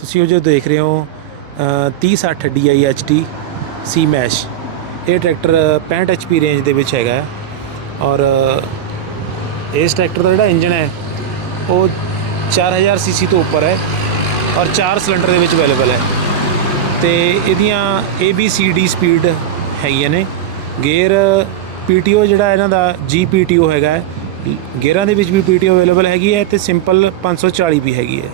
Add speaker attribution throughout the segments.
Speaker 1: ਤੁਸੀਂ ਉਹ ਜੋ ਦੇਖ ਰਹੇ ਹੋ ਅ, 3060 DIHT ਸੀ ਮੈਸ਼ ਇਹ ਟਰੈਕਟਰ 65 HP ਰੇਂਜ ਦੇ ਵਿੱਚ ਹੈਗਾ ਔਰ ਇਸ ਟਰੈਕਟਰ ਦਾ ਜਿਹੜਾ ਇੰਜਨ ਹੈ ਉਹ 4000 ਸੀਸੀ ਤੋਂ ਉੱਪਰ ਹੈ ਔਰ 4 ਸਿਲੰਡਰ ਦੇ ਵਿੱਚ ਅਵੇਲੇਬਲ ਹੈ ਤੇ ਇਹਦੀਆਂ A B C D speed ਹੈਗੀਆਂ ਨੇ। ਗੇਅਰ PTO ਜਿਹੜਾ ਇਹਨਾਂ ਦਾ GPTO ਹੈਗਾ ਗੇਅਰਾਂ ਦੇ ਵਿੱਚ ਵੀ PTO ਅਵੇਲੇਬਲ ਹੈਗੀ ਹੈ ਤੇ ਸਿੰਪਲ 540 ਵੀ ਹੈਗੀ ਹੈ।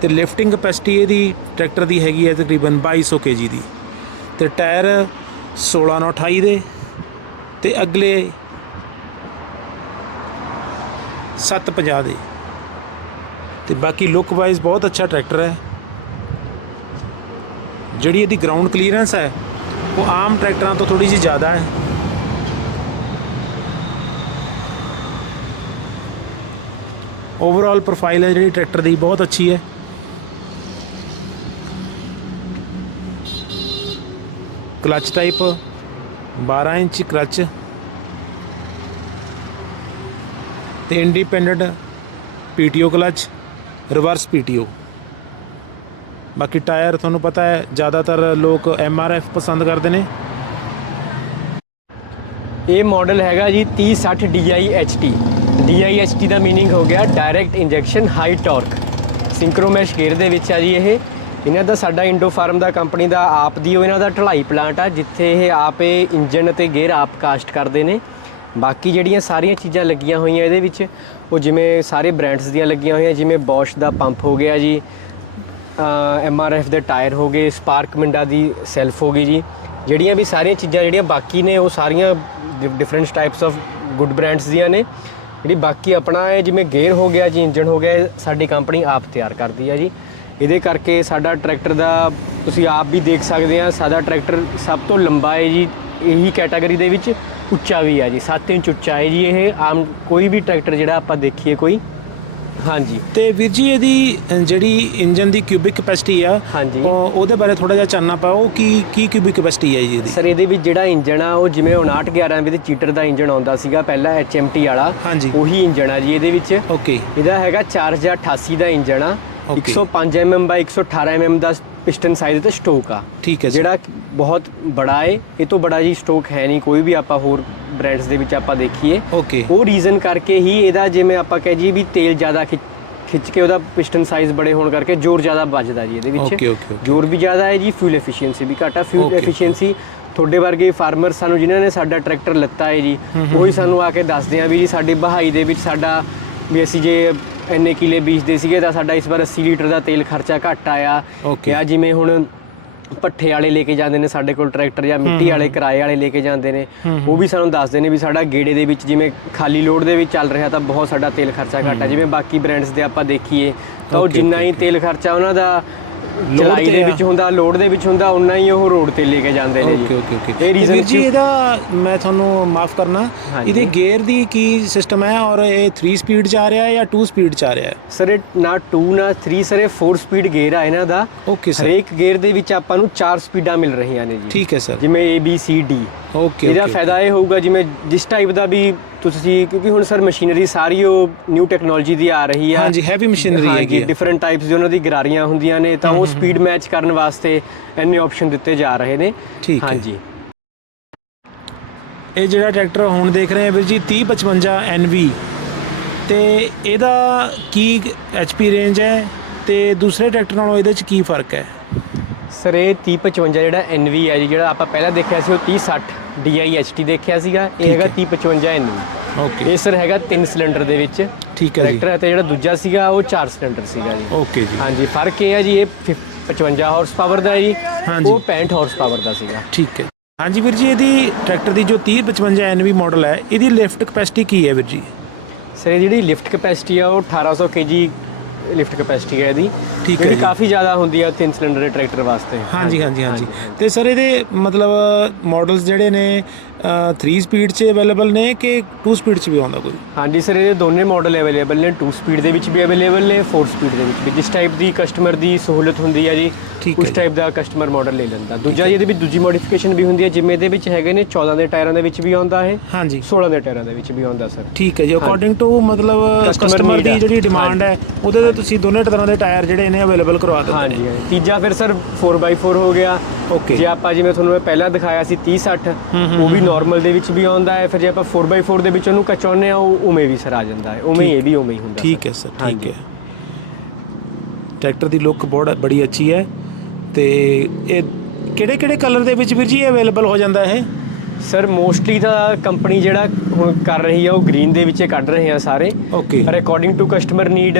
Speaker 1: ਤੇ ਲਿਫਟਿੰਗ ਕਪੈਸਿਟੀ ਇਹਦੀ ਟਰੈਕਟਰ ਦੀ ਹੈਗੀ ਹੈ ਤਕਰੀਬਨ 2200 kg ਦੀ। ਤੇ ਟਾਇਰ 16 ਨਾਲ 28 ਦੇ ਤੇ ਅਗਲੇ 750 ਦੇ। ਤੇ ਬਾਕੀ ਲੁੱਕ ਵਾਈਜ਼ ਬਹੁਤ ਅੱਛਾ ਟਰੈਕਟਰ ਹੈ। ਜਿਹੜੀ ਇਹਦੀ ਗਰਾਊਂਡ ਕਲੀਅਰੈਂਸ ਹੈ, ਉਹ ਆਮ ਟਰੈਕਟਰਾਂ ਤੋਂ ਥੋੜੀ ਜਿਹੀ ਜ਼ਿਆਦਾ ਹੈ। ਓਵਰਆਲ ਪ੍ਰੋਫਾਈਲ ਹੈ ਜਿਹੜੀ ਟਰੈਕਟਰ ਦੀ ਬਹੁਤ ਅੱਛੀ ਹੈ। ਕਲਚ ਟਾਈਪ 12 ਇੰਚ ਕਲਚ ਤੇ independent PTO clutch, reverse PTO. ਬਾਕੀ ਟਾਇਰ ਤੁਹਾਨੂੰ ਪਤਾ ਹੈ, ਜ਼ਿਆਦਾਤਰ ਲੋਕ ਐਮਆਰਐਫ ਪਸੰਦ ਕਰਦੇ ਨੇ।
Speaker 2: ਇਹ ਮਾਡਲ ਹੈਗਾ ਜੀ 3060 DIHT DIHT ਦਾ ਮੀਨਿੰਗ ਹੋ ਗਿਆ direct injection, high torque. Synchromesh gear ਦੇ ਵਿੱਚ ਆ ਜੀ ਇਹ। ਇਹਨਾਂ ਦਾ ਸਾਡਾ ਇੰਡੋ ਫਾਰਮ ਦਾ ਕੰਪਨੀ ਦਾ ਆਪ ਦੀ ਉਹ ਇਹਨਾਂ ਦਾ ਢਲਾਈ ਪਲਾਂਟ ਆ, ਜਿੱਥੇ ਇਹ ਆਪ ਇਹ ਇੰਜਨ ਅਤੇ ਗੇਅਰ ਆਪ ਕਾਸਟ ਕਰਦੇ ਨੇ। ਬਾਕੀ ਜਿਹੜੀਆਂ ਸਾਰੀਆਂ ਚੀਜ਼ਾਂ ਲੱਗੀਆਂ ਹੋਈਆਂ ਇਹਦੇ ਵਿੱਚ, ਉਹ ਜਿਵੇਂ ਸਾਰੇ ਬ੍ਰਾਂਡਸ ਦੀਆਂ ਲੱਗੀਆਂ ਹੋਈਆਂ, ਜਿਵੇਂ ਬੋਸ਼ ਦਾ ਪੰਪ ਹੋ ਗਿਆ ਜੀ ਐਮ ਆਰ ਐਫ ਦੇ ਟਾਇਰ ਹੋ ਗਏ ਸਪਾਰਕ ਮਿੰਡਾ ਦੀ ਸੈਲਫ ਹੋ ਗਈ ਜੀ। ਜਿਹੜੀਆਂ ਵੀ ਸਾਰੀਆਂ ਚੀਜ਼ਾਂ ਜਿਹੜੀਆਂ ਬਾਕੀ ਨੇ, ਉਹ ਸਾਰੀਆਂ different types of good brands ਦੀਆਂ ਨੇ। ਜਿਹੜੀ ਬਾਕੀ ਆਪਣਾ ਇਹ ਜਿਵੇਂ ਗੇਅਰ ਹੋ ਗਿਆ ਜੀ ਇੰਜਨ ਹੋ ਗਿਆ ਸਾਡੀ ਕੰਪਨੀ ਆਪ ਤਿਆਰ ਕਰਦੀ ਹੈ ਜੀ। ਇਹਦੇ ਕਰਕੇ ਸਾਡਾ ਟਰੈਕਟਰ ਦਾ ਤੁਸੀਂ ਆਪ ਵੀ ਦੇਖ ਸਕਦੇ ਆ ਸਾਡਾ ਟਰੈਕਟਰ ਸਭ ਤੋਂ ਲੰਬਾ ਹੈ ਜੀ ਇਹੀ ਕੈਟਾਗਰੀ ਦੇ ਵਿੱਚ ਉੱਚਾ ਵੀ ਹੈ ਜੀ 7 ਇੰਚ ਉੱਚਾ ਹੈ ਜੀ ਇਹ ਆਮ ਕੋਈ ਵੀ ਟਰੈਕਟਰ ਜਿਹੜਾ ਆਪਾਂ ਦੇਖੀਏ ਕੋਈ ਹਾਂਜੀ
Speaker 1: ਤੇ ਵੀਰ ਜੀ ਇਹਦੀ ਜਿਹੜੀ ਇੰਜਨ ਦੀ ਕਿਊਬਿਕ ਕਪੈਸਿਟੀ ਆ
Speaker 2: ਹਾਂਜੀ।
Speaker 1: ਉਹ- ਉਹਦੇ ਬਾਰੇ ਥੋੜਾ ਜਿਹਾ ਚਾਨਣਾ ਪਾਓ ਕੀ ਕੀ ਕਿਊਬਿਕ ਕਪੈਸਿਟੀ ਹੈ ਜੀ ਇਹਦੀ
Speaker 2: ਸਰ ਇਹਦੇ ਵਿੱਚ ਜਿਹੜਾ ਇੰਜਨ ਆ ਉਹ ਜਿਵੇਂ 5911 ਵਿੱਚ ਚੀਟਰ ਦਾ ਇੰਜਨ ਆਉਂਦਾ ਸੀਗਾ ਪਹਿਲਾਂ HMT ਵਾਲਾ
Speaker 1: ਹਾਂਜੀ।
Speaker 2: ਉਹੀ ਇੰਜਨ ਆ ਜੀ ਇਹਦੇ ਵਿੱਚ
Speaker 1: ਓਕੇ
Speaker 2: ਇਹਦਾ ਹੈਗਾ 4088 ਦਾ ਇੰਜਨ ਆ. 105 mm ਬਾਈ 118 mm ਦਾ ਪਿਸਟਨ ਸਾਈਜ਼ ਤੇ ਸਟੋਕ ਆ।
Speaker 1: ਠੀਕ ਹੈ।
Speaker 2: ਜਿਹੜਾ ਬਹੁਤ ਬੜਾ ਏ ਇਹ ਤੋਂ ਬੜਾ ਜੀ ਸਟੋਕ ਹੈ ਨਹੀਂ ਕੋਈ ਵੀ ਆਪਾਂ ਹੋਰ ਬ੍ਰਾਂਡਸ ਦੇ ਵਿੱਚ ਆਪਾਂ ਦੇਖੀਏ।
Speaker 1: ਓਕੇ
Speaker 2: ਉਹ ਰੀਜ਼ਨ ਕਰਕੇ ਹੀ ਇਹਦਾ ਜਿਵੇਂ ਆਪਾਂ ਕਹਿ ਜੀ ਵੀ ਤੇਲ ਜ਼ਿਆਦਾ ਖਿੱਚ ਕੇ ਉਹਦਾ ਪਿਸਟਨ ਸਾਈਜ਼ ਬੜੇ ਹੋਣ ਕਰਕੇ ਜ਼ੋਰ ਜ਼ਿਆਦਾ ਵੱਜਦਾ ਜੀ ਇਹਦੇ ਵਿੱਚ. ਜ਼ੋਰ ਵੀ ਜ਼ਿਆਦਾ ਹੈ ਜੀ ਫਿਊਲ ਐਫੀਸ਼ੀਐਂਸੀ ਵੀ ਘੱਟ ਫਿਊਲ ਐਫੀਸ਼ੀਐਂਸੀ ਤੁਹਾਡੇ ਵਰਗੇ ਫਾਰਮਰ ਸਾਨੂੰ ਜਿਨ੍ਹਾਂ ਨੇ ਸਾਡਾ ਟਰੈਕਟਰ ਲੱਤਾ ਹੈ ਜੀ ਉਹੀ ਸਾਨੂੰ ਆ ਕੇ ਦੱਸਦੇ ਆ ਵੀ ਜੀ ਸਾਡੀ ਬਹਾਈ ਦੇ ਵਿੱਚ ਸਾਡਾ ਵੀ ਅਸੀਂ ਜੇ ਇੰਨੇ ਕਿਲੇ ਬੀਜਦੇ ਸੀਗੇ ਤਾਂ ਸਾਡਾ ਇਸ ਵਾਰ 80 ਲੀਟਰ ਦਾ ਤੇਲ ਖਰਚਾ ਘੱਟ ਆਇਆ।
Speaker 1: Okay.
Speaker 2: ਆ ਜਿਵੇਂ ਹੁਣ ਪੱਠੇ ਵਾਲੇ ਲੈ ਕੇ ਜਾਂਦੇ ਨੇ ਸਾਡੇ ਕੋਲ ਟਰੈਕਟਰ ਜਾਂ ਮਿੱਟੀ ਵਾਲੇ ਕਿਰਾਏ ਵਾਲੇ ਲੈ ਕੇ ਜਾਂਦੇ ਨੇ। ਉਹ ਵੀ ਸਾਨੂੰ ਦੱਸਦੇ ਨੇ ਵੀ ਸਾਡਾ ਗੇੜੇ ਦੇ ਵਿੱਚ ਜਿਵੇਂ ਖਾਲੀ ਲੋਡ ਦੇ ਵਿੱਚ ਚੱਲ ਰਿਹਾ ਤਾਂ ਬਹੁਤ ਸਾਡਾ ਤੇਲ ਖਰਚਾ ਘੱਟ ਆ। ਜਿਵੇਂ ਬਾਕੀ ਬ੍ਰਾਂਡਸ ਦੇ ਆਪਾਂ ਦੇਖੀਏ ਤਾਂ ਉਹ ਜਿੰਨਾ ਹੀ ਤੇਲ ਖਰਚਾ ਉਹਨਾਂ ਦਾ ਚਲਾਈ ਦੇ। ਵਿੱਚ ਹੁੰਦਾ ਲੋਡ ਦੇ ਵਿੱਚ ਹੁੰਦਾ ਉਨਾ ਹੀ ਉਹ ਰੋਡ ਤੇ ਲੈ ਕੇ ਜਾਂਦੇ ਨੇ
Speaker 1: ਓਕੇ
Speaker 2: ਜੀ।
Speaker 1: ਓਕੇ ਓਕੇ
Speaker 2: ਇਹ ਰੀਜ਼ਨ
Speaker 1: ਜੀ ਇਹਦਾ ਮੈਂ ਤੁਹਾਨੂੰ ਮਾਫ ਕਰਨਾ। ਇਹਦੇ ਗੇਅਰ ਦੀ ਕੀ ਸਿਸਟਮ ਹੈ ਔਰ ਇਹ 3 ਸਪੀਡ ਚ ਆ ਰਿਹਾ ਹੈ ਜਾਂ 2 ਸਪੀਡ ਚ ਆ ਰਿਹਾ ਹੈ?
Speaker 2: ਸਰ ਇਹ ਨਾ 2 ਨਾ 3 ਸਰ ਇਹ 4 ਸਪੀਡ ਗੇਅਰ ਆ ਇਹਨਾਂ ਦਾ।
Speaker 1: Okay sir.
Speaker 2: ਹਰੇਕ ਗੇਅਰ ਦੇ ਵਿੱਚ ਆਪਾਂ ਨੂੰ 4 ਸਪੀਡਾਂ ਮਿਲ ਰਹੀਆਂ ਨੇ ਜੀ।
Speaker 1: ਠੀਕ ਹੈ ਸਰ।
Speaker 2: ਜਿਵੇਂ A B C D
Speaker 1: okay
Speaker 2: ਇਹਦਾ ਫਾਇਦਾ ਇਹ ਹੋਊਗਾ ਜਿਵੇਂ ਜਿਸ ਟਾਈਪ ਦਾ ਵੀ ਤੁਸੀਂ ਕਿਉਂਕਿ ਹੁਣ ਸਰ ਮਸ਼ੀਨਰੀ ਸਾਰੀ ਉਹ ਨਿਊ ਟੈਕਨੋਲੋਜੀ ਦੀ ਆ ਰਹੀ ਆ।
Speaker 1: ਹਾਂਜੀ ਹੈਵੀ ਮਸ਼ੀਨਰੀ ਹੈਗੀ ਹੈ
Speaker 2: ਡਿਫਰੈਂਟ ਟਾਈਪਸ ਦੀ ਉਹਨਾਂ ਦੀ ਗਰਾਰੀਆਂ ਹੁੰਦੀਆਂ ਨੇ ਤਾਂ ਉਹ ਸਪੀਡ ਮੈਚ ਕਰਨ ਵਾਸਤੇ ਇੰਨੇ ਆਪਸ਼ਨ ਦਿੱਤੇ ਜਾ ਰਹੇ ਨੇ।
Speaker 1: ਠੀਕ ਹੈ।
Speaker 2: ਹਾਂਜੀ।
Speaker 1: ਇਹ ਜਿਹੜਾ ਟਰੈਕਟਰ ਹੁਣ ਦੇਖ ਰਹੇ ਆ ਵੀਰ ਜੀ 3055 NV ਤੇ ਇਹਦਾ ਕੀ HP ਰੇਂਜ ਹੈ ਤੇ ਦੂਸਰੇ ਟਰੈਕਟਰ ਨਾਲੋਂ ਇਹਦੇ ਚ ਕੀ ਫ਼ਰਕ ਹੈ?
Speaker 2: ਸਰ ਇਹ 3055 ਜਿਹੜਾ NV ਹੈ ਜਿਹੜਾ ਆਪਾਂ ਪਹਿਲਾਂ ਦੇਖਿਆ ਸੀ ਉਹ 3060 DIHT ਦੇਖਿਆ ਸੀਗਾ ਇਹ ਹੈਗਾ
Speaker 1: ਹੈ।
Speaker 2: 3055 NV
Speaker 1: ਓਕੇ।
Speaker 2: ਇਹ ਸਰ ਹੈਗਾ 3 ਸਿਲੰਡਰ ਦੇ ਵਿੱਚ।
Speaker 1: ਠੀਕ ਹੈ ਜੀ।
Speaker 2: ਟਰੈਕਟਰ ਹੈ ਤੇ ਜਿਹੜਾ ਦੂਜਾ ਸੀਗਾ ਉਹ 4 ਸਿਲੰਡਰ ਸੀਗਾ ਜੀ।
Speaker 1: ਓਕੇ ਜੀ।
Speaker 2: ਹਾਂਜੀ ਫ਼ਰਕ ਇਹ ਹੈ ਜੀ ਇਹ 55 ਹਾਰਸ ਪਾਵਰ ਦਾ ਜੀ।
Speaker 1: ਹਾਂਜੀ।
Speaker 2: ਉਹ 65 ਹਾਰਸ ਪਾਵਰ ਦਾ ਸੀਗਾ।
Speaker 1: ਠੀਕ ਹੈ। ਹਾਂਜੀ ਵੀਰ ਜੀ ਇਹਦੀ ਟਰੈਕਟਰ ਦੀ ਜੋ 3055 NV ਮਾਡਲ ਹੈ ਇਹਦੀ ਲਿਫਟ ਕਪੈਸਿਟੀ ਕੀ ਹੈ ਵੀਰ ਜੀ?
Speaker 2: ਸਰ ਇਹ ਜਿਹੜੀ ਲਿਫਟ ਕੈਪੈਸਿਟੀ ਆ ਉਹ 1800 kg ਲਿਫਟ ਕੈਪੈਸਿਟੀ ਹੈ ਇਹਦੀ
Speaker 1: ਠੀਕ ਹੈ
Speaker 2: ਜਿਹੜੀ
Speaker 1: ਜੀ।
Speaker 2: ਕਾਫੀ ਜ਼ਿਆਦਾ ਹੁੰਦੀ ਆ ਤਿੰਨ ਸਿਲੰਡਰ ਦੇ ਟਰੈਕਟਰ ਵਾਸਤੇ।
Speaker 1: ਹਾਂਜੀ ਹਾਂਜੀ। ਹਾਂਜੀ ਤੇ ਸਰ ਇਹਦੇ ਮਤਲਬ ਮਾਡਲਸ ਜਿਹੜੇ ਨੇ 3 ਸਪੀਡ 'ਚ ਅਵੇਲੇਬਲ ਨੇ ਕਿ 2 ਸਪੀਡ 'ਚ ਵੀ ਆਉਂਦਾ ਕੋਈ?
Speaker 2: ਹਾਂਜੀ ਸਰ ਇਹਦੇ ਦੋਨੇ ਮਾਡਲ ਅਵੇਲੇਬਲ ਨੇ। 2 ਸਪੀਡ ਦੇ ਵਿੱਚ ਵੀ ਅਵੇਲੇਬਲ ਨੇ 4 ਸਪੀਡ ਦੇ ਵਿੱਚ ਵੀ। ਜਿਸ ਟਾਈਪ ਦੀ ਕਸਟਮਰ ਦੀ ਸਹੂਲਤ ਹੁੰਦੀ ਹੈ ਜੀ ਉਸ। ਟਾਈਪ ਦਾ ਕਸਟਮਰ ਮਾਡਲ ਲੈ ਲੈਂਦਾ। ਦੂਜਾ ਇਹਦੇ ਵਿੱਚ ਦੂਜੀ ਮੋਡੀਫਿਕੇਸ਼ਨ ਵੀ ਹੁੰਦੀ ਹੈ ਜਿਵੇਂ ਇਹਦੇ ਵਿੱਚ ਹੈਗੇ ਨੇ 14 ਦੇ ਟਾਇਰਾਂ ਦੇ ਵਿੱਚ ਵੀ ਆਉਂਦਾ ਹੈ
Speaker 1: ਹਾਂਜੀ।
Speaker 2: 16 ਦੇ ਟਾਇਰਾਂ ਦੇ ਵਿੱਚ ਵੀ ਆਉਂਦਾ ਸਰ।
Speaker 1: ਠੀਕ ਹੈ ਜੀ। ਅਕੋਰਡਿੰਗ ਟੂ ਮਤਲਬ ਕਸਟਮਰ ਦੀ। ਜਿਹੜੀ ਡਿਮਾਂਡ ਹੈ ਉਹਦੇ ਤੇ ਤੁਸੀਂ ਦੋਨੇ ਤਰ੍ਹਾਂ ਦੇ ਟਾਇਰ ਜਿਹੜੇ ਨੇ ਅਵੇਲੇਬਲ ਕਰਵਾ ਦਿੰਦੇ ਨੇ।
Speaker 2: ਹਾਂਜੀ। ਤੀਜਾ ਫਿਰ ਸਰ 4x4 ਹੋ ਗਿਆ।
Speaker 1: ਓਕੇ
Speaker 2: ਜੇ ਆਪਾਂ ਜਿਵੇਂ ਤੁਹਾਨੂੰ ਇਹ ਪਹਿਲਾਂ ਦਿਖਾਇਆ ਸੀ 30 60 ਉਹ ਵੀ ਨਾਰਮਲ ਦੇ ਵਿੱਚ ਵੀ ਆਉਂਦਾ ਹੈ ਫਿਰ ਜੇ ਆਪਾਂ 4x4 ਦੇ ਵਿੱਚ ਉਹਨੂੰ ਕਚਾਉਂਦੇ ਆ ਉਹ ਉਵੇਂ ਵੀ ਸਰ ਆ ਜਾਂਦਾ ਹੈ ਉਵੇਂ ਹੀ ਇਹ ਵੀ ਉਵੇਂ ਹੀ ਹੁੰਦਾ
Speaker 1: ਠੀਕ ਹੈ ਸਰ ਠੀਕ। ਹੈ। ਟਰੈਕਟਰ ਦੀ ਲੁੱਕ ਬਹੁਤ ਬੜੀ ਅੱਛੀ ਹੈ ਤੇ ਇਹ ਕਿਹੜੇ ਕਿਹੜੇ ਕਲਰ ਦੇ ਵਿੱਚ ਵੀਰ ਜੀ ਅਵੇਲੇਬਲ ਹੋ ਜਾਂਦਾ ਇਹ?
Speaker 2: ਸਰ ਮੋਸਟਲੀ ਤਾਂ ਕੰਪਨੀ ਜਿਹੜਾ ਹੁਣ ਕਰ ਰਹੀ ਆ ਉਹ ਗ੍ਰੀਨ ਦੇ ਵਿੱਚ ਕੱਢ ਰਹੇ ਆ ਸਾਰੇ।
Speaker 1: ਓਕੇ
Speaker 2: ਪਰ ਅਕੋਰਡਿੰਗ ਟੂ ਕਸਟਮਰ ਨੀਡ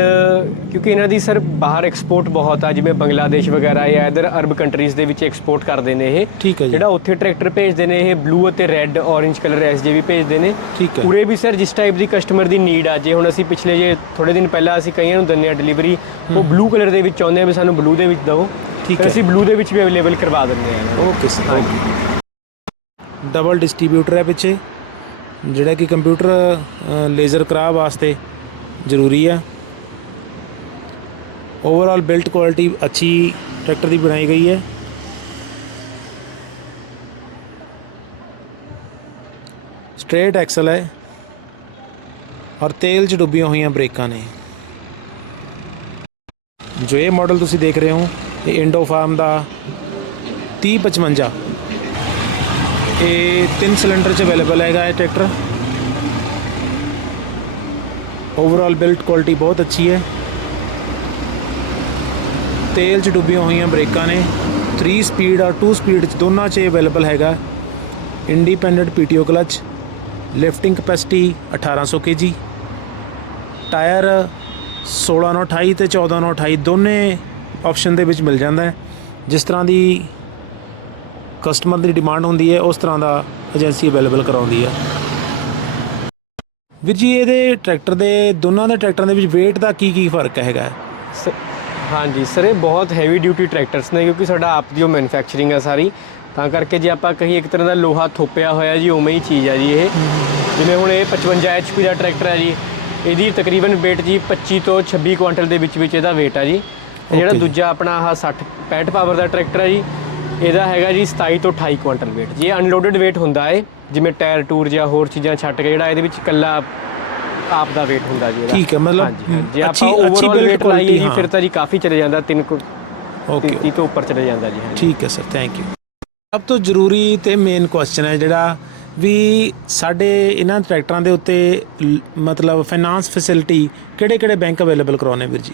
Speaker 2: ਕਿਉਂਕਿ ਇਹਨਾਂ ਦੀ ਸਰ ਬਾਹਰ ਐਕਸਪੋਰਟ ਬਹੁਤ ਆ ਜਿਵੇਂ ਬੰਗਲਾਦੇਸ਼ ਵਗੈਰਾ ਜਾਂ ਇਧਰ ਅਰਬ ਕੰਟਰੀਜ਼ ਦੇ ਵਿੱਚ ਐਕਸਪੋਰਟ ਕਰਦੇ ਨੇ ਇਹ।
Speaker 1: ਠੀਕ ਹੈ ਜੀ।
Speaker 2: ਜਿਹੜਾ ਉੱਥੇ ਟਰੈਕਟਰ ਭੇਜਦੇ ਨੇ ਇਹ ਬਲੂ ਅਤੇ ਰੈੱਡ ਔਰੇਂਜ ਕਲਰ ਐਸਜੀਬੀ ਭੇਜਦੇ ਨੇ।
Speaker 1: ਠੀਕ ਹੈ।
Speaker 2: ਪੂਰੇ ਵੀ ਸਰ ਜਿਸ ਟਾਈਪ ਦੀ ਕਸਟਮਰ ਦੀ ਨੀਡ ਆ ਜੇ ਹੁਣ ਅਸੀਂ ਪਿਛਲੇ ਜੇ ਥੋੜੇ ਦਿਨ ਪਹਿਲਾਂ ਅਸੀਂ ਕਈਆਂ ਨੂੰ ਦਿੰਦੇ ਆ ਡਿਲੀਵਰੀ ਉਹ ਬਲੂ ਕਲਰ ਦੇ ਵਿੱਚ ਚਾਹੁੰਦੇ ਆ ਵੀ ਸਾਨੂੰ ਬਲੂ ਦੇ ਵਿੱਚ ਦਿਓ।
Speaker 1: ਠੀਕ
Speaker 2: ਫਿਰ
Speaker 1: ਹੈ।
Speaker 2: ਅਸੀਂ ਬਲੂ ਦੇ ਵਿੱਚ ਵੀ ਅਵੇਲੇਬਲ ਕਰਵਾ ਦਿੰਦੇ ਆ ਇਹਨਾਂ ਨੂੰ।
Speaker 1: ਓਕੇ ਸਰ
Speaker 2: ਹਾਂਜੀ।
Speaker 1: ਡਬਲ ਡਿਸਟ੍ਰੀਬਿਊਟਰ ਹੈ ਪਿੱਛੇ, ਜਿਹੜਾ ਕਿ ਕੰਪਿਊਟਰ ਲੇਜ਼ਰ ਕਰਾ ਵਾਸਤੇ ਜ਼ਰੂਰੀ ਹੈ ਓਵਰਆਲ ਬਿਲਟ ਕੁਆਲਿਟੀ ਅੱਛੀ ਟਰੈਕਟਰ ਦੀ ਬਣਾਈ ਗਈ ਹੈ। ਸਟ੍ਰੇਟ ਐਕਸਲ ਹੈ। ਔਰ ਤੇਲ 'ਚ ਡੁੱਬੀਆਂ ਹੋਈਆਂ ਬ੍ਰੇਕਾਂ ਨੇ। ਜੋ ਇਹ ਮਾਡਲ ਤੁਸੀਂ ਦੇਖ ਰਹੇ ਹੋ, ਇਹ ਇੰਡੋ ਫਾਰਮ ਦਾ 3055 ਇਹ ਤਿੰਨ ਸਿਲੰਡਰ ਚ ਅਵੇਲੇਬਲ ਹੈਗਾ ਇਹ ਟਰੈਕਟਰ। ਓਵਰਆਲ ਬਿਲਟ ਕੁਆਲਿਟੀ ਬਹੁਤ ਅੱਛੀ ਹੈ। ਤੇਲ ਚ ਡੁੱਬੀਆਂ ਹੋਈਆਂ ਬ੍ਰੇਕਾਂ ਨੇ। 3 ਸਪੀਡ ਔਰ 2 ਸਪੀਡ ਚ ਦੋਨਾਂ ਚ ਅਵੇਲੇਬਲ ਹੈਗਾ। Independent PTO clutch lifting capacity 1800 kg, tyre 16 ਨੂੰ 28 ਤੇ 14 ਨੂੰ 28 ਦੋਨੇ ਆਪਸ਼ਨ ਦੇ ਵਿੱਚ ਮਿਲ ਜਾਂਦਾ ਹੈ। ਜਿਸ ਤਰ੍ਹਾਂ ਦੀ ਕਸਟਮਰ ਦੀ ਡਿਮਾਂਡ ਹੁੰਦੀ ਹੈ ਉਸ ਤਰ੍ਹਾਂ ਦਾ ਏਜੰਸੀ ਅਵੇਲੇਬਲ ਕਰਾਉਂਦੀ ਹੈ। ਵੀਰ ਜੀ ਇਹਦੇ ਟਰੈਕਟਰ ਦੇ ਦੋਨਾਂ ਦੇ ਟਰੈਕਟਰਾਂ ਦੇ ਵਿੱਚ weight ਦਾ ਕੀ ਕੀ ਫ਼ਰਕ ਹੈਗਾ?
Speaker 2: ਹਾਂਜੀ ਸਰ ਇਹ ਬਹੁਤ ਹੈਵੀ ਡਿਊਟੀ ਟਰੈਕਟਰਸ ਨੇ ਕਿਉਂਕਿ ਸਾਡਾ ਆਪ ਦੀ ਉਹ ਮੈਨੂਫੈਕਚਰਿੰਗ ਆ ਸਾਰੀ। ਤਾਂ ਕਰਕੇ ਜੇ ਆਪਾਂ ਕਹੀਏ ਇੱਕ ਤਰ੍ਹਾਂ ਦਾ ਲੋਹਾ ਥੋਪਿਆ ਹੋਇਆ ਜੀ ਉਵੇਂ ਹੀ ਚੀਜ਼ ਆ ਜੀ ਇਹ। ਜਿਵੇਂ ਹੁਣ ਇਹ 55 HP ਦਾ ਟਰੈਕਟਰ ਹੈ ਜੀ ਇਹਦੀ ਤਕਰੀਬਨ weight ਜੀ 25 ਤੋਂ 26 ਕੁਆਂਟਲ ਦੇ ਵਿੱਚ ਵਿੱਚ ਇਹਦਾ weight ਆ ਜੀ। ਜਿਹੜਾ। ਦੂਜਾ ਆਪਣਾ ਆਹ 60 65 ਪਾਵਰ ਦਾ ਟਰੈਕਟਰ ਹੈ ਜੀ ਇਹਦਾ ਹੈਗਾ ਜੀ 27 ਤੋਂ 28 ਕੁਆਂਟਲ weight ਜੀ ਅਨਲੋਡਡ weight ਹੁੰਦਾ ਹੈ ਜਿਵੇਂ ਟਾਇਰ ਟੂਰ ਜਾਂ ਹੋਰ ਚੀਜ਼ਾਂ ਛੱਡ ਕੇ ਜਿਹੜਾ ਇਹਦੇ ਵਿੱਚ ਇਕੱਲਾ ਆਪ ਦਾ weight ਹੁੰਦਾ ਜੀ ਇਹਦਾ।
Speaker 1: ਠੀਕ ਹੈ, ਮਤਲਬ।
Speaker 2: ਜੇ ਆਪਾਂ
Speaker 1: build
Speaker 2: weight ਲਾਈਏ ਜੀ। ਫਿਰ ਤਾਂ ਜੀ ਕਾਫੀ ਚਲੇ ਜਾਂਦਾ 3
Speaker 1: ਓਕੇ
Speaker 2: 30 ਤੋਂ ਉੱਪਰ ਚਲੇ ਜਾਂਦਾ ਜੀ
Speaker 1: ਠੀਕ ਹੈ ਸਰ ਥੈਂਕ ਯੂ ਸਭ ਤੋਂ ਜ਼ਰੂਰੀ ਤੇ ਮੇਨ ਕੁਐਸਚਨ ਹੈ ਜਿਹੜਾ ਵੀ ਸਾਡੇ ਇਹਨਾਂ ਟਰੈਕਟਰਾਂ ਦੇ ਉੱਤੇ ਮਤਲਬ ਫਾਈਨਾਂਸ ਫੈਸਿਲਿਟੀ ਕਿਹੜੇ ਕਿਹੜੇ ਬੈਂਕ ਅਵੇਲੇਬਲ ਕਰਾਉਣੇ ਵੀਰ ਜੀ?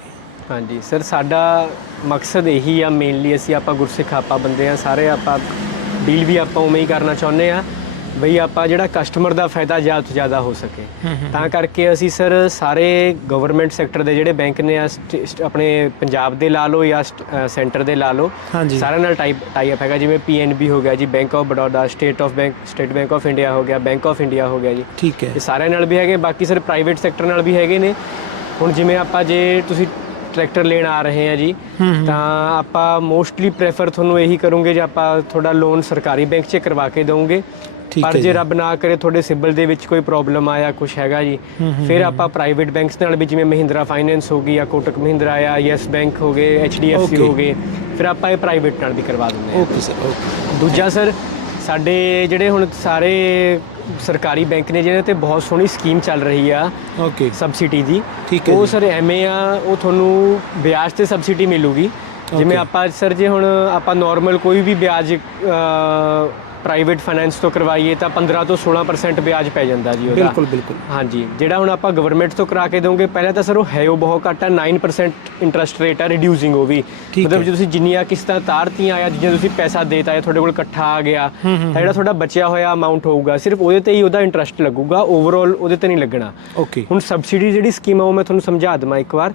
Speaker 2: ਹਾਂਜੀ ਸਰ ਸਾਡਾ ਮਕਸਦ ਇਹੀ ਆ ਮੇਨਲੀ ਅਸੀਂ ਆਪਾਂ ਗੁਰਸਿੱਖ ਆਪਾਂ ਬੰਦੇ ਆ ਸਾਰੇ ਆਪਾਂ ਡੀਲ ਵੀ ਆਪਾਂ ਉਵੇਂ ਹੀ ਕਰਨਾ ਚਾਹੁੰਦੇ ਆ ਬਈ ਆਪਾਂ ਜਿਹੜਾ ਕਸਟਮਰ ਦਾ ਫਾਇਦਾ ਜ਼ਿਆਦਾ ਤੋਂ ਜ਼ਿਆਦਾ ਹੋ ਸਕੇ। ਤਾਂ ਕਰਕੇ ਅਸੀਂ ਸਰ ਸਾਰੇ ਗਵਰਨਮੈਂਟ ਸੈਕਟਰ ਦੇ ਜਿਹੜੇ ਬੈਂਕ ਨੇ ਆਪਣੇ ਪੰਜਾਬ ਦੇ ਲਾ ਲਓ ਜਾਂ ਸੈਂਟਰ ਦੇ ਲਾ ਲਓ ਸਾਰਿਆਂ ਨਾਲ ਟਾਈਪ ਟਾਈ ਅਪ ਹੈਗਾ ਜਿਵੇਂ ਪੀਐਨਬੀ ਹੋ ਗਿਆ ਜੀ bank of Baroda state of bank state bank of India ਹੋ ਗਿਆ ਬੈਂਕ ਆਫ ਇੰਡੀਆ ਹੋ ਗਿਆ ਜੀ।
Speaker 1: ਠੀਕ ਹੈ।
Speaker 2: ਇਹ ਸਾਰਿਆਂ ਨਾਲ ਵੀ ਹੈਗੇ ਬਾਕੀ ਸਰ ਪ੍ਰਾਈਵੇਟ ਸੈਕਟਰ ਨਾਲ ਵੀ ਹੈਗੇ ਨੇ। ਹੁਣ ਜਿਵੇਂ ਆਪਾਂ ਜੇ ਤੁਸੀਂ ਟਰੈਕਟਰ ਲੈਣ ਆ ਰਹੇ ਆ ਜੀ। ਤਾਂ ਆਪਾਂ ਮੋਸਟਲੀ ਪ੍ਰੇਫਰ ਤੁਹਾਨੂੰ ਇਹੀ ਕਰੂੰਗੇ ਜੇ ਆਪਾਂ ਤੁਹਾਡਾ ਲੋਨ ਸਰਕਾਰੀ ਬੈਂਕ 'ਚ ਕਰਵਾ ਕੇ ਦਵਾਂਗੇ ਪਰ ਜੇ। ਰੱਬ ਨਾ ਕਰੇ ਤੁਹਾਡੇ ਸਿਬਲ ਦੇ ਵਿੱਚ ਕੋਈ ਪ੍ਰੋਬਲਮ ਆਇਆ ਕੁਝ ਹੈਗਾ ਜੀ ਫਿਰ ਆਪਾਂ ਪ੍ਰਾਈਵੇਟ ਬੈਂਕਸ ਨਾਲ ਵੀ ਜਿਵੇਂ ਮਹਿੰਦਰਾ ਫਾਈਨੈਂਸ ਹੋ ਗਈ ਜਾਂ ਕੋਟਕ ਮਹਿੰਦਰਾ ਆ ਯੈਸ ਬੈਂਕ ਹੋ ਗਏ ਐਚਡੀਐਫਸੀ. ਹੋ ਗਏ ਫਿਰ ਆਪਾਂ ਇਹ ਪ੍ਰਾਈਵੇਟ ਨਾਲ ਵੀ ਕਰਵਾ ਦਿੰਦੇ ਹਾਂ।
Speaker 1: ਓਕੇ ਸਰ ਓਕੇ
Speaker 2: ਦੂਜਾ ਸਰ ਸਾਡੇ ਜਿਹੜੇ ਹੁਣ ਸਾਰੇ ਸਰਕਾਰੀ ਬੈਂਕ ਨੇ ਜਿਹਦੇ ਤੇ ਬਹੁਤ ਸੋਹਣੀ ਸਕੀਮ ਚੱਲ ਰਹੀ ਆ
Speaker 1: ਓਕੇ
Speaker 2: ਸਬਸਿਡੀ ਦੀ
Speaker 1: ਠੀਕ ਹੈ
Speaker 2: ਉਹ
Speaker 1: ਜੀ।
Speaker 2: ਸਰ ਐਵੇਂ ਆ ਉਹ ਤੁਹਾਨੂੰ ਵਿਆਜ ਤੇ ਸਬਸਿਡੀ ਮਿਲੂਗੀ ਜਿਵੇਂ
Speaker 1: Okay.
Speaker 2: ਆਪਾਂ ਸਰ ਜੇ ਹੁਣ ਆਪਾਂ ਨਾਰਮਲ ਕੋਈ ਵੀ ਵਿਆਜ ਪ੍ਰਾਈਵੇਟ ਫਾਈਨੈਂਸ ਤੋਂ ਕਰਵਾਈਏ ਤਾਂ 15 ਤੋਂ 16% ਵਿਆਜ ਪੈ ਜਾਂਦਾ ਜੀ ਉਹਦਾ।
Speaker 1: ਬਿਲਕੁਲ ਬਿਲਕੁਲ।
Speaker 2: ਹਾਂਜੀ ਜਿਹੜਾ ਹੁਣ ਆਪਾਂ ਗਵਰਨਮੈਂਟ ਤੋਂ ਕਰਾ ਕੇ ਦੋਗੇ ਪਹਿਲਾਂ ਤਾਂ ਸਰ ਉਹ ਹੈ ਉਹ ਬਹੁਤ ਘੱਟ ਆ 9% ਇੰਟਰਸਟ ਰੇਟ ਆ ਰਿਡਿਊਸਿੰਗ ਉਹ ਵੀ। ਮਤਲਬ। ਜੇ ਤੁਸੀਂ ਜਿੰਨੀਆਂ ਕਿਸ਼ਤਾਂ ਤਾਰਤੀਆਂ ਆ ਜਿੰਨੀਆਂ ਤੁਸੀਂ ਪੈਸਾ ਦੇਤਾ ਹੈ ਤੁਹਾਡੇ ਕੋਲ ਇਕੱਠਾ ਆ ਗਿਆ ਤਾਂ ਜਿਹੜਾ ਤੁਹਾਡਾ ਬਚਿਆ ਹੋਇਆ ਅਮਾਉਂਟ ਹੋਊਗਾ ਸਿਰਫ ਉਹਦੇ ਤੇ ਹੀ ਉਹਦਾ ਇੰਟਰਸਟ ਲੱਗੂਗਾ ਓਵਰਆਲ ਉਹਦੇ ਤੇ ਨਹੀਂ ਲੱਗਣਾ।
Speaker 1: ਓਕੇ
Speaker 2: ਹੁਣ ਸਬਸਿਡੀ ਜਿਹੜੀ ਸਕੀਮ ਆ ਉਹ ਮੈਂ ਤੁਹਾਨੂੰ ਸਮਝਾ ਦਵਾਂ ਇੱਕ ਵਾਰ।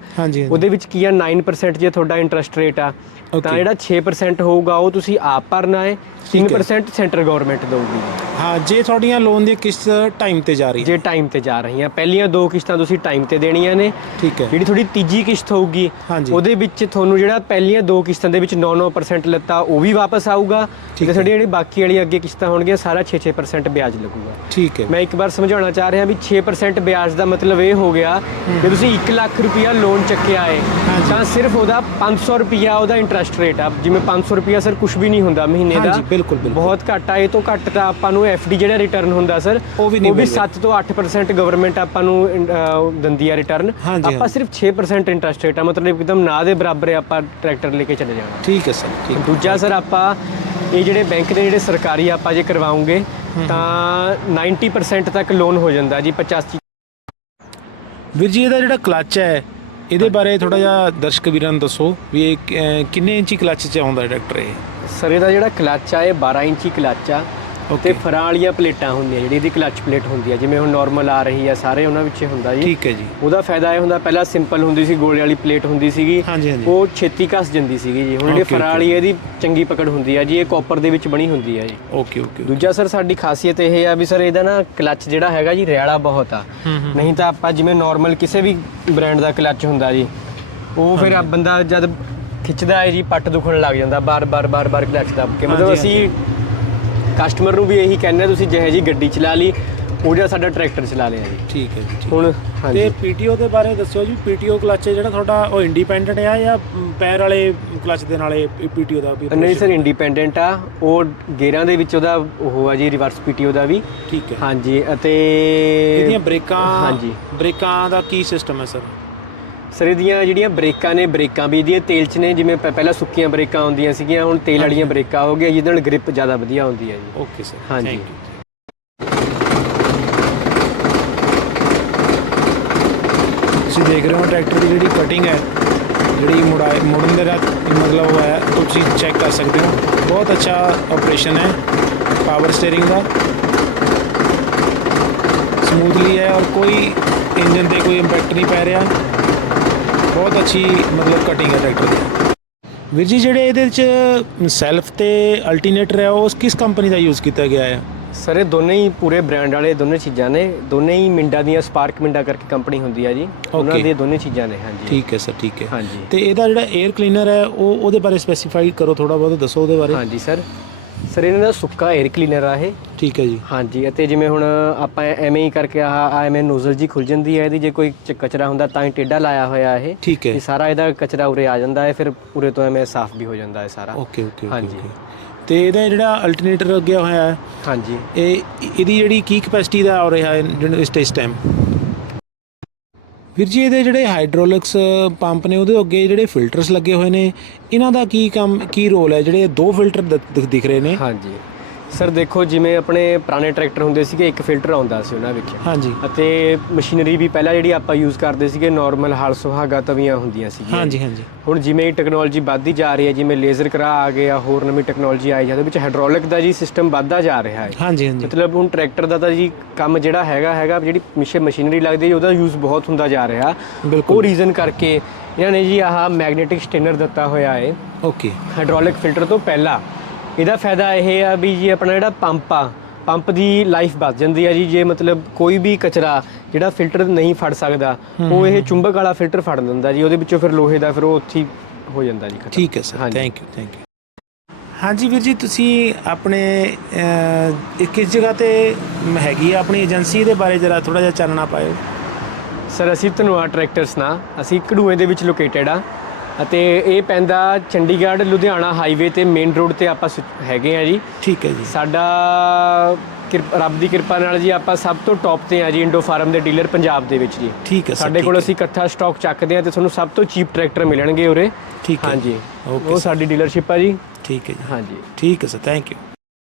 Speaker 2: ਉਹਦੇ ਵਿੱਚ ਕੀ ਆ 9% ਜੇ ਤੁਹਾਡਾ ਇੰਟਰਸਟ ਰੇਟ ਆ ਤਾਂ. ਜਿਹੜਾ 6% ਹੋਊਗਾ ਉਹ ਤੁਸੀਂ ਆਪ ਭਰਨਾ ਹੈ 3% ਸੈਂਟਰ ਗਵਰਨਮੈਂਟ ਦੇਊਗੀ।
Speaker 1: ਹਾਂ ਜੇ ਤੁਹਾਡੀਆਂ ਲੋਨ ਦੀ ਕਿਸ਼ਤ ਟਾਈਮ ਤੇ ਜਾ ਰਹੀ ਹੈ।
Speaker 2: ਜੇ ਟਾਈਮ ਤੇ ਜਾ ਰਹੀਆਂ। ਪਹਿਲੀਆਂ ਦੋ ਕਿਸ਼ਤਾਂ ਤੁਸੀਂ ਟਾਈਮ ਤੇ ਦੇਣੀਆਂ ਨੇ।
Speaker 1: ਠੀਕ ਹੈ।
Speaker 2: ਜਿਹੜੀ ਤੁਹਾਡੀ ਤੀਜੀ ਕਿਸ਼ਤ ਹੋਊਗੀ
Speaker 1: ਹਾਂਜੀ।
Speaker 2: ਉਹਦੇ ਵਿੱਚ ਤੁਹਾਨੂੰ ਜਿਹੜਾ ਪਹਿਲੀਆਂ ਦੋ ਕਿਸ਼ਤਾਂ ਦੇ ਵਿੱਚ 9-9% ਲੱਤਾ ਉਹ ਵੀ ਵਾਪਸ ਆਊਗਾ। ਤੇ
Speaker 1: ਹੈ।
Speaker 2: ਸਾਡੀ ਜਿਹੜੀ ਬਾਕੀ ਵਾਲੀ ਅੱਗੇ ਕਿਸ਼ਤਾਂ ਹੋਣਗੀਆਂ ਸਾਰਾ 6-6% ਵਿਆਜ ਲੱਗੂਗਾ।
Speaker 1: ਠੀਕ ਹੈ।
Speaker 2: ਮੈਂ ਇੱਕ ਵਾਰ ਸਮਝਾਉਣਾ ਚਾਹ ਰਿਹਾ ਵੀ 6% ਵਿਆਜ ਦਾ ਮਤਲਬ ਇਹ ਹੋ ਗਿਆ ਕਿ ਤੁਸੀਂ 1 ਲੱਖ ਰੁਪਇਆ ਲੋਨ ਚੱਕਿਆ
Speaker 1: ਹਾਂਜੀ।
Speaker 2: ਤਾਂ ਸਿਰਫ ਉਹਦਾ 500 ਰੁਪਇਆ ਉਹਦਾ ਇੰਟਰਸਟ ਰੇਟ ਆ। ਜਿਵੇਂ 500 ਰੁਪਇਆ ਸਰ ਕੁਝ ਵੀ ਨਹੀਂ ਹੁੰਦਾ ਮਹੀਨੇ ਦਾ।
Speaker 1: ਹਾਂਜੀ, ਬਿਲਕੁਲ।
Speaker 2: ਬਹੁਤ ਘੱਟ ਆ ਇਹ ਤੋਂ ਘੱਟ ਤਾਂ ਆਪਾਂ ਨੂੰ ਡੀ ਜਿਹੜਾ ਰਿਟਰਨ ਹੁੰਦਾ ਸਰ
Speaker 1: ਉਹ ਵੀ ਨਹੀਂ
Speaker 2: ਉਹ ਵੀ
Speaker 1: ਮਿਲਦਾ।
Speaker 2: 7 ਤੋਂ 8% ਗਵਰਨਮੈਂਟ ਆਪਾਂ ਨੂੰ ਦਿੰਦੀ ਆ ਰਿਟਰਨ ਆਪਾਂ। ਸਿਰਫ 6% ਇੰਟਰਸਟ ਰੇਟ ਆ ਮਤਲਬ ਇੱਕਦਮ ਨਾ ਦੇ ਬਰਾਬਰ ਆਪਾਂ ਟਰੈਕਟਰ ਲੈ ਕੇ ਚਲੇ ਜਾਣਾ
Speaker 1: ਠੀਕ ਹੈ ਸਰ ਠੀਕ
Speaker 2: ਦੂਜਾ ਸਰ ਆਪਾਂ ਇਹ ਜਿਹੜੇ ਬੈਂਕ ਦੇ ਜਿਹੜੇ ਸਰਕਾਰੀ ਆਪਾਂ ਜੇ ਕਰਵਾਉਂਗੇ ਤਾਂ 90% ਤੱਕ ਲੋਨ ਹੋ ਜਾਂਦਾ ਜੀ 85
Speaker 1: ਵੀਰ ਜੀ ਇਹਦਾ ਜਿਹੜਾ ਕਲੱਚ ਹੈ ਇਹਦੇ ਬਾਰੇ ਥੋੜਾ ਜਿਹਾ ਦਰਸ਼ਕ ਵੀਰਾਂ ਨੂੰ ਦੱਸੋ ਵੀ ਇਹ ਕਿੰਨੇ ਇੰਚੀ ਕਲੱਚ ਚ ਆਉਂਦਾ ਟਰੈਕਟਰ ਇਹ
Speaker 2: ਸਰ ਇਹਦਾ ਜਿਹੜਾ ਕਲੱਚ ਆ ਇਹ 12 ਇੰਚੀ ਕਲੱਚ ਆ ਤੇ. ਫਰਾਂ ਵਾਲੀਆਂ ਪਲੇਟਾਂ ਹੁੰਦੀਆਂ ਜਿਹੜੀ ਇਹਦੀ ਕਲੱਚ ਪਲੇਟ ਹੁੰਦੀ ਆ ਜਿਵੇਂ ਹੁਣ ਨਾਰਮਲ ਆ ਰਹੀ ਆ ਸਾਰੇ ਉਹਨਾਂ ਵਿੱਚ ਹੁੰਦਾ ਜੀ।
Speaker 1: ਠੀਕ ਹੈ ਜੀ।
Speaker 2: ਉਹਦਾ ਫਾਇਦਾ ਇਹ ਹੁੰਦਾ ਪਹਿਲਾਂ ਸਿੰਪਲ ਹੁੰਦੀ ਸੀ ਗੋਲੇ ਵਾਲੀ ਪਲੇਟ ਹੁੰਦੀ ਸੀਗੀ।
Speaker 1: ਹਾਂਜੀ, ਹਾਂਜੀ।
Speaker 2: ਉਹ ਛੇਤੀ ਘਸ ਜਾਂਦੀ ਸੀਗੀ ਜੀ। ਹੁਣ ਜਿਹੜੀ
Speaker 1: Okay,
Speaker 2: ਫਰਾਂ. ਵਾਲੀ ਇਹਦੀ ਚੰਗੀ ਪਕੜ ਹੁੰਦੀ ਆ ਜੀ ਇਹ ਕਾਪਰ ਦੇ ਵਿੱਚ ਬਣੀ ਹੁੰਦੀ ਆ ਜੀ।
Speaker 1: ਓਕੇ ਓਕੇ
Speaker 2: ਦੂਜਾ ਸਰ ਸਾਡੀ ਖਾਸੀਅਤ ਇਹ ਆ ਵੀ ਸਰ ਇਹਦਾ ਨਾ ਕਲੱਚ ਜਿਹੜਾ ਹੈਗਾ ਜੀ ਰਿਆਲਾ ਬਹੁਤ ਆ। ਨਹੀਂ ਤਾਂ ਆਪਾਂ ਜਿਵੇਂ ਨਾਰਮਲ ਕਿਸੇ ਵੀ ਬ੍ਰਾਂਡ ਦਾ ਕਲੱਚ ਹੁੰਦਾ ਜੀ ਉਹ ਫਿਰ ਆ ਬੰਦਾ ਜਦ ਖਿੱਚਦਾ ਹੈ ਜੀ ਪੱਟ ਦੁਖਣ ਲੱਗ ਜਾਂਦਾ ਬਾਰ-ਬਾਰ ਬਾਰ-ਬਾਰ ਕਲੱਚ ਦੱਬ ਕੇ। ਮਤਲਬ
Speaker 1: ਹਾਂਜੀ,
Speaker 2: ਅਸੀਂ ਕਸਟਮਰ ਨੂੰ ਵੀ ਇਹੀ ਕਹਿੰਦੇ ਆ ਤੁਸੀਂ ਜਿਹੇ ਜੀ ਗੱਡੀ ਚਲਾ ਲਈ ਉਹ ਜਿਹਾ ਸਾਡਾ ਟਰੈਕਟਰ ਚਲਾ ਲਿਆ ਜੀ।
Speaker 1: ਠੀਕ ਹੈ ਜੀ ਠੀਕ।
Speaker 2: ਹੁਣ ਹਾਂਜੀ।
Speaker 1: ਤੇ ਪੀਟੀਓ ਦੇ ਬਾਰੇ ਦੱਸਿਓ ਜੀ ਪੀਟੀਓ ਕਲੱਚ ਹੈ ਜਿਹੜਾ ਤੁਹਾਡਾ ਉਹ ਇੰਡੀਪੈਂਡੈਂਟ ਆ ਜਾਂ ਮ, ਪੈਰ ਵਾਲੇ ਕਲੱਚ ਦੇ ਨਾਲੇ ਪੀਟੀਓ ਦਾ ਵੀ
Speaker 2: ਨਹੀਂ ਸਰ ਇੰਡੀਪੈਂਡੈਂਟ ਆ। ਉਹ ਗੇਅਰਾਂ ਦੇ ਵਿੱਚ ਉਹਦਾ ਉਹ ਆ ਜੀ ਰਿਵਰਸ ਪੀਟੀਓ ਦਾ ਵੀ।
Speaker 1: ਠੀਕ ਹੈ।
Speaker 2: ਹਾਂਜੀ ਅਤੇ
Speaker 1: ਇਹਦੀਆਂ ਬ੍ਰੇਕਾਂ
Speaker 2: ਹਾਂਜੀ।
Speaker 1: ਬ੍ਰੇਕਾਂ ਦਾ ਕੀ ਸਿਸਟਮ ਹੈ ਸਰ?
Speaker 2: ਸਰ ਇਹਦੀਆਂ ਜਿਹੜੀਆਂ ਬ੍ਰੇਕਾਂ ਨੇ ਬ੍ਰੇਕਾਂ ਵੀ ਇਹਦੀਆਂ ਤੇਲ 'ਚ ਨੇ ਜਿਵੇਂ ਪ- ਪਹਿਲਾਂ ਸੁੱਕੀਆਂ ਬ੍ਰੇਕਾਂ ਆਉਂਦੀਆਂ ਸੀਗੀਆਂ ਹੁਣ ਤੇਲ ਵਾਲੀਆਂ ਬ੍ਰੇਕਾਂ ਹੋ ਗਈਆਂ ਜਿਹਦੇ ਨਾਲ ਗ੍ਰਿਪ ਜ਼ਿਆਦਾ ਵਧੀਆ ਹੁੰਦੀ ਹੈ ਜੀ।
Speaker 1: ਓਕੇ ਸਰ
Speaker 2: ਹਾਂਜੀ।
Speaker 1: ਥੈਂਕ ਯੂ ਤੁਸੀਂ ਦੇਖ ਰਹੇ ਹੋ ਟਰੈਕਟਰ ਦੀ ਜਿਹੜੀ ਕਟਿੰਗ ਹੈ ਜਿਹੜੀ ਮੁੜਾ ਮੁੜਨ ਦੇ ਨਾਲ ਮਤਲਬ ਉਹ ਹੈ ਤੁਸੀਂ ਚੈੱਕ ਕਰ ਸਕਦੇ ਹੋ। ਬਹੁਤ ਅੱਛਾ ਆਪਰੇਸ਼ਨ ਹੈ ਪਾਵਰ ਸਟੀਅਰਿੰਗ ਦਾ। ਸਮੂਥਲੀ ਹੈ ਔਰ ਕੋਈ ਇੰਜਨ ਤੇ ਕੋਈ ਇੰਪੈਕਟ ਨਹੀਂ ਪੈ ਰਿਹਾ। ਬਹੁਤ ਅੱਛੀ ਮਤਲਬ ਕਟਿੰਗ ਹੈ ਟਰੈਕਟਰ ਦੀ। ਵੀਰ ਜੀ ਜਿਹੜੇ ਇਹਦੇ ਵਿੱਚ ਸੈਲਫ ਤੇ ਅਲਟਰਨੇਟਰ ਹੈ ਉਹ ਕਿਸ ਕੰਪਨੀ ਦਾ ਯੂਜ਼ ਕੀਤਾ ਗਿਆ ਹੈ?
Speaker 2: ਸਰ ਇਹ ਦੋਨੇ ਹੀ ਪੂਰੇ ਬ੍ਰਾਂਡ ਵਾਲੇ ਦੋਨੇ ਚੀਜ਼ਾਂ ਨੇ। ਦੋਨੇ ਹੀ ਮਿੰਡਾ ਦੀਆਂ ਸਪਾਰਕ ਮਿੰਡਾ ਕਰਕੇ ਕੰਪਨੀ ਹੁੰਦੀ ਆ ਜੀ। ਉਹਨਾਂ. ਦੀਆਂ ਦੋਨੇ ਚੀਜ਼ਾਂ ਨੇ ਹਾਂਜੀ।
Speaker 1: ਠੀਕ ਹੈ ਸਰ ਠੀਕ ਹੈ।
Speaker 2: ਹਾਂਜੀ।
Speaker 1: ਤੇ ਇਹਦਾ ਜਿਹੜਾ 에ਅਰ ਕਲੀਨਰ ਹੈ ਉਹ ਉਹਦੇ ਬਾਰੇ ਸਪੈਸੀਫਾਈ ਕਰੋ ਥੋੜਾ ਬਹੁਤ ਦੱਸੋ ਉਹਦੇ ਬਾਰੇ।
Speaker 2: ਹਾਂਜੀ ਸਰ। ਸਰ ਇਹਨਾਂ ਦਾ ਸੁੱਕਾ 에ਅਰ ਕਲੀਨਰ ਆ ਇਹ।
Speaker 1: ਠੀਕ ਹੈ ਜੀ।
Speaker 2: ਹਾਂਜੀ ਅਤੇ ਜਿਵੇਂ ਹੁਣ ਆਪਾਂ ਐਵੇਂ ਹੀ ਕਰਕੇ ਆ ਐਵੇਂ ਨੋਜ਼ਲ ਜੀ ਖੁੱਲ ਜਾਂਦੀ ਹੈ ਇਹਦੀ ਜੇ ਕੋਈ ਚ- ਕਚਰਾ ਹੁੰਦਾ ਤਾਂ ਹੀ ਟੇਢਾ ਲਾਇਆ ਹੋਇਆ ਇਹ।
Speaker 1: ਠੀਕ ਹੈ।
Speaker 2: ਇਹ ਸਾਰਾ ਇਹਦਾ ਕਚਰਾ ਉਰੇ ਆ ਜਾਂਦਾ ਹੈ ਫਿਰ ਉਰੇ ਤੋਂ ਐਵੇਂ ਸਾਫ਼ ਵੀ ਹੋ ਜਾਂਦਾ ਹੈ ਸਾਰਾ।
Speaker 1: ਓਕੇ ਓਕੇ
Speaker 2: ਹਾਂਜੀ।
Speaker 1: ਓਕੇ। ਤੇ ਇਹਦਾ ਜਿਹੜਾ ਅਲਟਰਨੇਟਰ ਲੱਗਿਆ ਹੋਇਆ ਹੈ
Speaker 2: ਹਾਂਜੀ।
Speaker 1: ਇਹ ਇਹਦੀ ਜਿਹੜੀ ਕੀ ਕਪੈਸਿਟੀ ਦਾ ਹੋ ਰਿਹਾ ਹੈ ਜਿਹੜਾ ਇਸ ਇਸ ਟਾਈਮ ਵੀਰ ਜੀ, ਇਹਦੇ ਜਿਹੜੇ ਹਾਈਡ੍ਰੋਲਿਕਸ ਪੰਪ ਨੇ, ਉਹਦੇ ਅੱਗੇ ਜਿਹੜੇ ਫਿਲਟਰਸ ਲੱਗੇ ਹੋਏ ਨੇ, ਇਹਨਾਂ ਦਾ ਕੀ ਕੰਮ, ਕੀ ਰੋਲ ਹੈ? ਜਿਹੜੇ ਦੋ ਫਿਲਟਰ ਦਿਖ ਰਹੇ ਨੇ।
Speaker 2: ਹਾਂਜੀ। ਸਰ ਦੇਖੋ ਜਿਵੇਂ ਆਪਣੇ ਪੁਰਾਣੇ ਟਰੈਕਟਰ ਹੁੰਦੇ ਸੀਗੇ ਇੱਕ ਫਿਲਟਰ ਆਉਂਦਾ ਸੀ ਉਹਨਾਂ ਵਿੱਚ।
Speaker 1: ਹਾਂਜੀ।
Speaker 2: ਅਤੇ ਮਸ਼ੀਨਰੀ ਵੀ ਪਹਿਲਾਂ ਜਿਹੜੀ ਆਪਾਂ ਯੂਜ਼ ਕਰਦੇ ਸੀਗੇ ਨਾਰਮਲ ਹਲ ਸੁਹਾਗਾ ਤਵੀਆਂ ਹੁੰਦੀਆਂ ਸੀਗੀਆਂ।
Speaker 1: ਹਾਂਜੀ ਹਾਂਜੀ।
Speaker 2: ਹੁਣ ਜਿਵੇਂ ਟੈਕਨੋਲੋਜੀ ਵੱਧਦੀ ਜਾ ਰਹੀ ਹੈ ਜਿਵੇਂ ਲੇਜ਼ਰ ਕਰਾ ਆ ਗਿਆ ਹੋਰ ਨਵੀਂ ਟੈਕਨੋਲੋਜੀ ਆਈ ਜਾਂਦੀ ਵਿੱਚ ਹਾਈਡ੍ਰੋਲਿਕ ਦਾ ਜੀ ਸਿਸਟਮ ਵੱਧਦਾ ਜਾ ਰਿਹਾ ਹੈ।
Speaker 1: ਹਾਂਜੀ ਹਾਂਜੀ।
Speaker 2: ਮਤਲਬ ਹੁਣ ਟਰੈਕਟਰ ਦਾ ਤਾਂ ਜੀ ਕੰਮ ਜਿਹੜਾ ਹੈਗਾ ਹੈਗਾ ਜਿਹੜੀ ਪਿੱਛੇ ਮਸ਼ੀਨਰੀ ਲੱਗਦੀ ਹੈ ਉਹਦਾ ਯੂਜ਼ ਬਹੁਤ ਹੁੰਦਾ ਜਾ ਰਿਹਾ।
Speaker 1: ਬਿਲਕੁਲ।
Speaker 2: ਉਹ ਰੀਜ਼ਨ ਕਰਕੇ ਇਹਨਾਂ ਨੇ ਜੀ ਆਹ ਮੈਗਨੇਟਿਕ ਸਟੇਨਰ ਦਿੱਤਾ ਹੋਇਆ ਹੈ।
Speaker 1: ਓਕੇ
Speaker 2: ਹਾਈਡ੍ਰੋਲਿਕ ਫਿਲਟਰ ਤੋਂ ਪਹਿਲਾਂ। ਇਹਦਾ ਫਾਇਦਾ ਇਹ ਆ ਵੀ ਜੀ ਆਪਣਾ ਜਿਹੜਾ ਪੰਪ ਆ ਪੰਪ ਦੀ ਲਾਈਫ ਵੱਧ ਜਾਂਦੀ ਆ ਜੀ ਜੇ ਮਤਲਬ ਕੋਈ ਵੀ ਕਚਰਾ ਜਿਹੜਾ ਫਿਲਟਰ ਨਹੀਂ ਫੜ ਸਕਦਾ ਉਹ ਇਹ ਚੁੰਬਕ ਵਾਲਾ ਫਿਲਟਰ ਫੜ ਲੈਂਦਾ ਜੀ ਉਹਦੇ ਵਿੱਚੋਂ ਫਿਰ ਲੋਹੇ ਦਾ ਫਿਰ ਉਹ ਉੱਥੇ ਹੀ ਜਾਂਦਾ ਜੀ ਖਤਮ।
Speaker 1: ਠੀਕ ਹੈ ਸਰ
Speaker 2: ਹਾਂਜੀ।
Speaker 1: ਥੈਂਕ ਯੂ ਥੈਂਕ ਯੂ ਹਾਂਜੀ ਵੀਰ ਜੀ ਤੁਸੀਂ ਆਪਣੇ ਅਹ, ਇਹ ਕਿਸ ਜਗ੍ਹਾ ਤੇ ਹੈਗੀ ਆ ਆਪਣੀ ਏਜੰਸੀ ਦੇ ਬਾਰੇ ਜਰਾ ਥੋੜਾ ਜਿਹਾ ਚਾਨਣਾ ਪਾਇਓ?
Speaker 2: ਸਰ ਅਸੀਂ ਧਨਵਾ ਟਰੈਕਟਰਸ ਨਾ ਅਸੀਂ ਕੜੂਏ ਦੇ ਵਿੱਚ ਲੋਕੇਟਡ ਆ। ਅਤੇ ਇਹ ਪੈਂਦਾ ਚੰਡੀਗੜ੍ਹ ਲੁਧਿਆਣਾ ਹਾਈਵੇ ਤੇ ਮੇਨ ਰੋਡ ਤੇ ਆਪਾਂ ਹੈਗੇ ਆ ਜੀ।
Speaker 1: ਠੀਕ ਹੈ ਜੀ।
Speaker 2: ਸਾਡਾ ਕਿਰਪ- ਰੱਬ ਦੀ ਕਿਰਪਾ ਨਾਲ ਜੀ ਆਪਾਂ ਸਭ ਤੋਂ ਟੌਪ ਤੇ ਆ ਜੀ ਇੰਡੋ ਫਾਰਮ ਦੇ ਡੀਲਰ ਪੰਜਾਬ ਦੇ ਵਿੱਚ ਜੀ।
Speaker 1: ਠੀਕ ਹੈ
Speaker 2: ਸਾਡੇ ਕੋਲ ਅਸੀਂ ਇਕੱਠਾ ਸਟਾਕ ਚੱਕਦੇ ਆ ਤੇ ਤੁਹਾਨੂੰ ਸਭ ਤੋਂ ਚੀਪ ਟਰੈਕਟਰ ਮਿਲਣਗੇ ਉਰੇ।
Speaker 1: ਠੀਕ ਹੈ।
Speaker 2: ਹਾਂਜੀ। ਉਹ ਸਾਡੀ ਡੀਲਰਸ਼ਿਪ ਆ ਜੀ।
Speaker 1: ਠੀਕ ਹੈ ਜੀ।
Speaker 2: ਹਾਂਜੀ।
Speaker 1: ਠੀਕ ਹੈ ਸਰ ਥੈਂਕ ਯੂ।